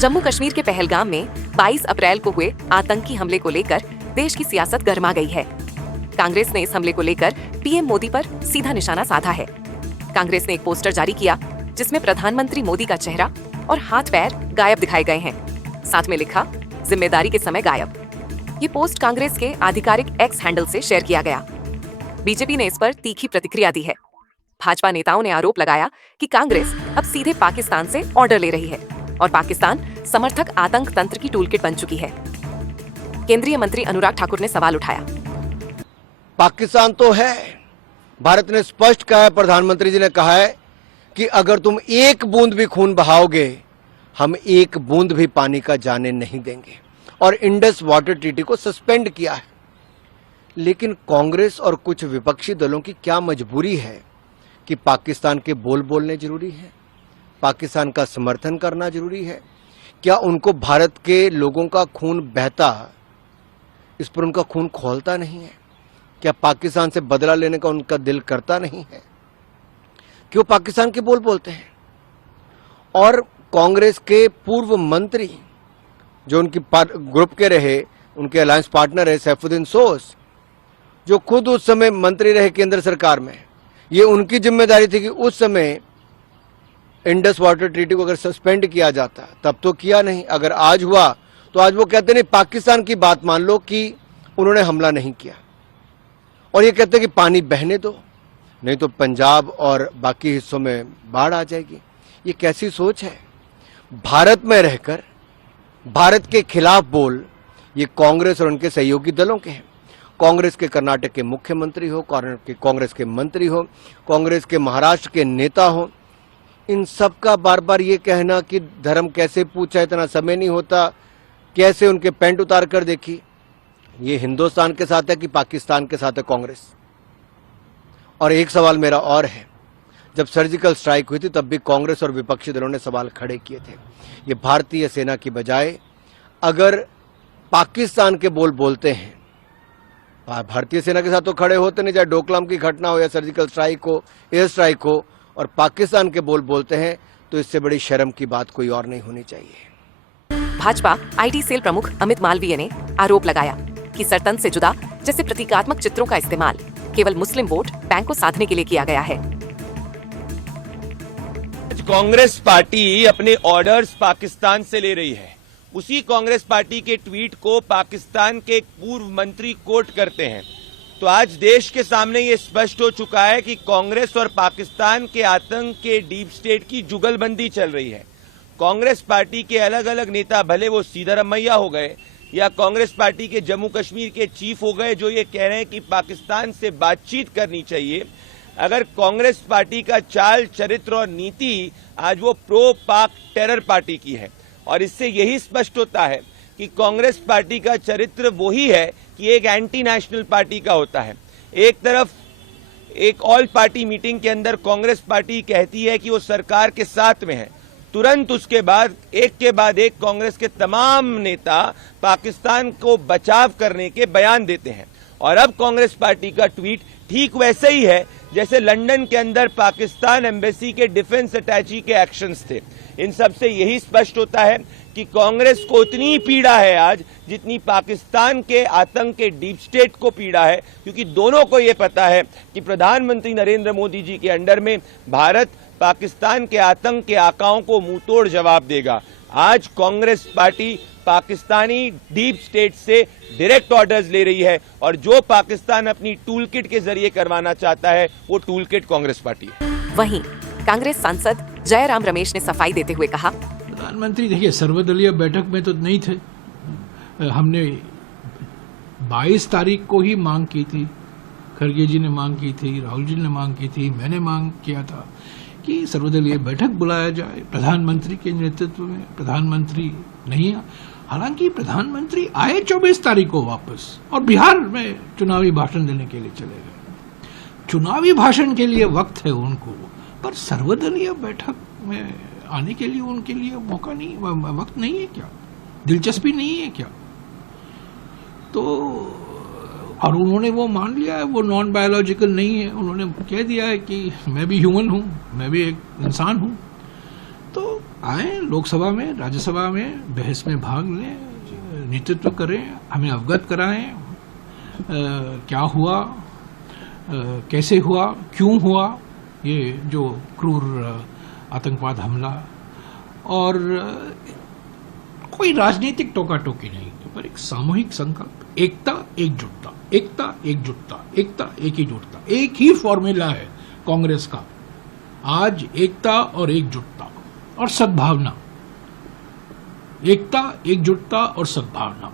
जम्मू कश्मीर के पहलगाम में 22 अप्रैल को हुए आतंकी हमले को लेकर देश की सियासत गर्मा गई है। कांग्रेस ने इस हमले को लेकर पीएम मोदी पर सीधा निशाना साधा है। कांग्रेस ने एक पोस्टर जारी किया जिसमें प्रधानमंत्री मोदी का चेहरा और हाथ पैर गायब दिखाए गए हैं। साथ में लिखा, जिम्मेदारी के समय गायब। ये पोस्ट कांग्रेस के आधिकारिक एक्स हैंडल से शेयर किया गया। बीजेपी ने इस पर तीखी प्रतिक्रिया दी है। भाजपा नेताओं ने आरोप लगाया कि कांग्रेस अब सीधे पाकिस्तान से ऑर्डर ले रही है और पाकिस्तान समर्थक आतंक तंत्र की टूलकिट बन चुकी है। केंद्रीय मंत्री अनुराग ठाकुर ने सवाल उठाया। पाकिस्तान तो है, भारत ने स्पष्ट कहा है, प्रधानमंत्री जी ने कहा है कि अगर तुम एक बूंद भी खून बहाओगे, हम एक बूंद भी पानी का जाने नहीं देंगे, और इंडस वाटर ट्रीटी को सस्पेंड किया है। लेकिन कांग्रेस और कुछ विपक्षी दलों की क्या मजबूरी है कि पाकिस्तान के बोल बोलने जरूरी है, पाकिस्तान का समर्थन करना जरूरी है? क्या उनको भारत के लोगों का खून बहता, इस पर उनका खून खौलता नहीं है? क्या पाकिस्तान से बदला लेने का उनका दिल करता नहीं है? क्यों पाकिस्तान के बोल बोलते हैं? और कांग्रेस के पूर्व मंत्री जो उनकी ग्रुप के रहे, उनके अलायंस पार्टनर है सैफुद्दीन सोस, जो खुद उस समय मंत्री रहे केंद्र सरकार में, ये उनकी जिम्मेदारी थी कि उस समय इंडस वाटर ट्रीटी को अगर सस्पेंड किया जाता, तब तो किया नहीं। अगर आज हुआ तो आज वो कहते नहीं, पाकिस्तान की बात मान लो कि उन्होंने हमला नहीं किया, और ये कहते कि पानी बहने दो, नहीं तो पंजाब और बाकी हिस्सों में बाढ़ आ जाएगी। ये कैसी सोच है? भारत में रहकर भारत के खिलाफ बोल ये कांग्रेस और उनके सहयोगी दलों के हैं। कांग्रेस के कर्नाटक के मुख्यमंत्री हो, कांग्रेस के मंत्री हो, कांग्रेस के महाराष्ट्र के नेता हो, इन सब का बार बार ये कहना कि धर्म कैसे पूछा, इतना समय नहीं होता, कैसे उनके पैंट उतार कर देखी। ये हिंदुस्तान के साथ है कि पाकिस्तान के साथ है कांग्रेस? और एक सवाल मेरा और है, जब सर्जिकल स्ट्राइक हुई थी तब भी कांग्रेस और विपक्षी दलों ने सवाल खड़े किए थे। ये भारतीय सेना की बजाय अगर पाकिस्तान के बोल बोलते हैं, भारतीय सेना के साथ तो खड़े होते नहीं, चाहे डोकलाम की घटना हो या सर्जिकल स्ट्राइक हो, एयर स्ट्राइक हो, और पाकिस्तान के बोल बोलते हैं, तो इससे बड़ी शर्म की बात कोई और नहीं होनी चाहिए। भाजपा आईटी सेल प्रमुख अमित मालवीय ने आरोप लगाया कि सरतंत्र से जुदा जैसे प्रतीकात्मक चित्रों का इस्तेमाल केवल मुस्लिम वोट बैंक को साधने के लिए किया गया है। कांग्रेस पार्टी अपने ऑर्डर्स पाकिस्तान से ले रही है। उसी कांग्रेस पार्टी के ट्वीट को पाकिस्तान के एक पूर्व मंत्री कोट करते हैं। तो आज देश के सामने ये स्पष्ट हो चुका है कि कांग्रेस और पाकिस्तान के आतंक के डीप स्टेट की जुगलबंदी चल रही है। कांग्रेस पार्टी के अलग अलग नेता, भले वो सीधारमैया हो गए या कांग्रेस पार्टी के जम्मू कश्मीर के चीफ हो गए, जो ये कह रहे हैं कि पाकिस्तान से बातचीत करनी चाहिए। अगर कांग्रेस पार्टी का चाल, चरित्र और नीति आज वो प्रो पाक टेरर पार्टी की है, और इससे यही स्पष्ट होता है कि कांग्रेस पार्टी का चरित्र वही है कि एक एंटी नेशनल पार्टी का होता है। एक तरफ एक ऑल पार्टी मीटिंग के अंदर कांग्रेस पार्टी कहती है कि वो सरकार के साथ में है, तुरंत उसके बाद एक कांग्रेस के तमाम नेता पाकिस्तान को बचाव करने के बयान देते हैं। और अब कांग्रेस पार्टी का ट्वीट ठीक वैसे ही है जैसे लंदन के अंदर पाकिस्तान एम्बेसी के डिफेंस अटैची के एक्शंस थे। इन सब से यही स्पष्ट होता है कि कांग्रेस को उतनी पीड़ा है आज जितनी पाकिस्तान के आतंक के डीप स्टेट को पीड़ा है, क्योंकि दोनों को यह पता है कि प्रधानमंत्री नरेंद्र मोदी जी के अंडर में भारत पाकिस्तान के आतंक के आकाओं को मुंहतोड़ जवाब देगा। आज Congress party Pakistani deep state से डायरेक्ट ऑर्डर्स ले रही है, और जो पाकिस्तान अपनी टूलकिट के जरिए करवाना चाहता है वो टूलकिट कांग्रेस पार्टी है। वहीं कांग्रेस सांसद जयराम रमेश ने सफाई देते हुए कहा, प्रधानमंत्री देखिए, सर्वदलीय बैठक में तो नहीं थे। हमने 22 तारीख को ही मांग की थी, खड़गे जी ने मांग की थी, राहुल जी ने मांग की थी, मैंने मांग किया था कि सर्वदलीय बैठक बुलाया जाए प्रधानमंत्री के नेतृत्व में। प्रधानमंत्री नहीं, हालांकि प्रधानमंत्री आए 24 तारीख को वापस, और बिहार में चुनावी भाषण देने के लिए चले गए। चुनावी भाषण के लिए वक्त है उनको, पर सर्वदलीय बैठक में आने के लिए उनके लिए मौका नहीं, वक्त नहीं है क्या? दिलचस्पी नहीं है क्या? तो और उन्होंने वो मान लिया है, वो नॉन बायोलॉजिकल नहीं है। उन्होंने कह दिया है कि मैं भी ह्यूमन हूँ, मैं भी एक इंसान हूँ। तो आए लोकसभा में, राज्यसभा में बहस में भाग लें, नेतृत्व करें, हमें अवगत कराएं क्या हुआ, कैसे हुआ, क्यों हुआ ये जो क्रूर आतंकवाद हमला। और कोई राजनीतिक टोका टोकी नहीं, पर एक सामूहिक संकल्प, एकता एकजुटता, एकता एकजुटता, एकता एकजुटता, एक ही फॉर्मूला है कांग्रेस का आज, एकता और एकजुटता और सद्भावना, एकता एकजुटता और सद्भावना।